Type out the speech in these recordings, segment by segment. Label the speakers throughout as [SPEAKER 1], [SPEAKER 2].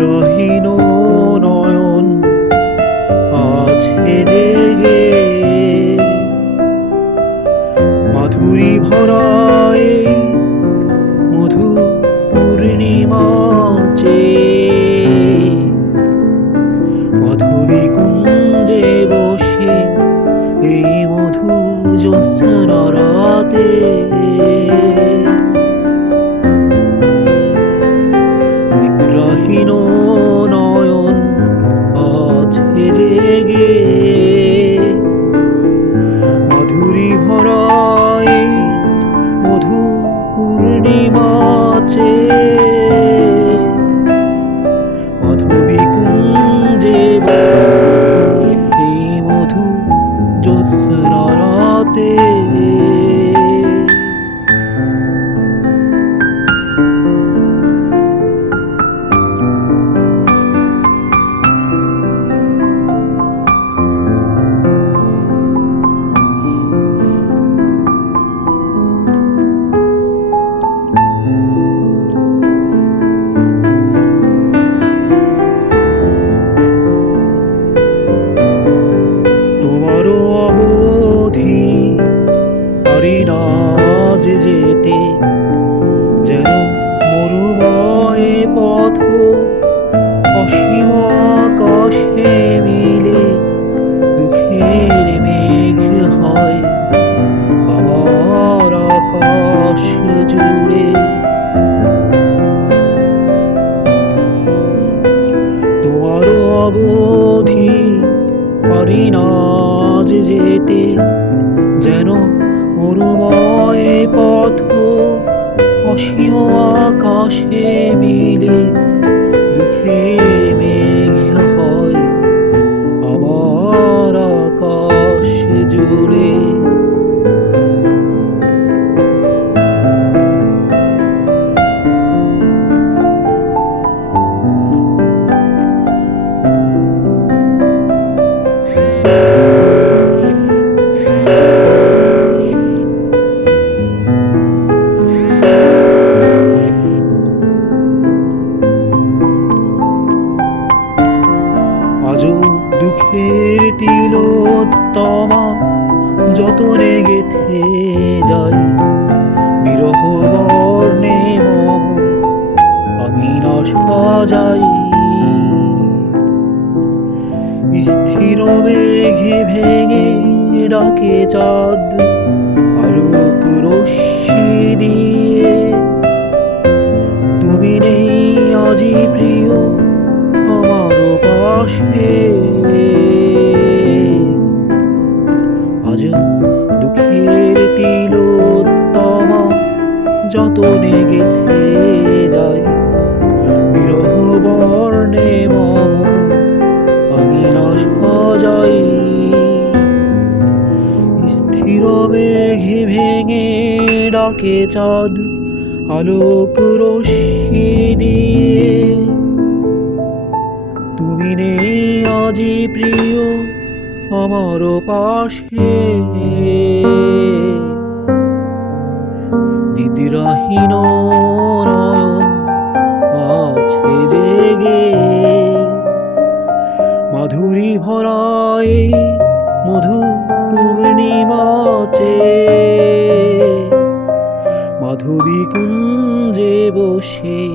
[SPEAKER 1] রহীন নয়ন আছে জেগে। মাধুরী ভরায় মধু পূর্ণিমা অবধি পারি না যে যেতে যেন মরুময় পথ অসীম আকাশে মিলে। দুঃখের তিলোত্তমা যতনে গেথে যাই বিরহ বর্ণে আমি না সাজাই স্থির মেঘে ভেঙে ডাকে চাঁদ, আলোক রশ্মি দিয়ে। তুমি নেই আজি প্রিয় আমার পাশে যতনে গেথে যায়। বিরহ বর্ণে মম আমি না সাজাই স্থির মেঘে ভেঙে ডাকে চাঁদ, আলোক রশ্মি দিয়ে। তুমি নেই আজি প্রিয় আমার পাশে। নিদ্রাহীন আছে জেগে মাধুরী ভরায় মধু পূর্ণিমাচে মাধবী কুঞ্জে বসে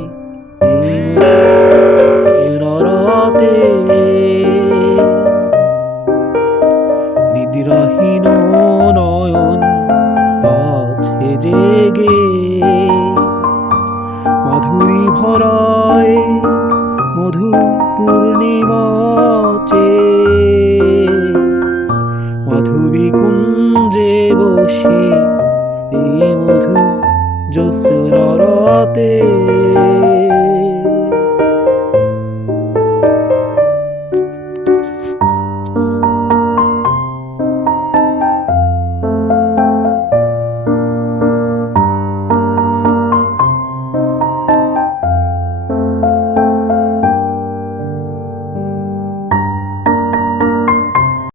[SPEAKER 1] মাধবী কুঞ্জে বসে? এই মধু জ্যোৎস্না রাতে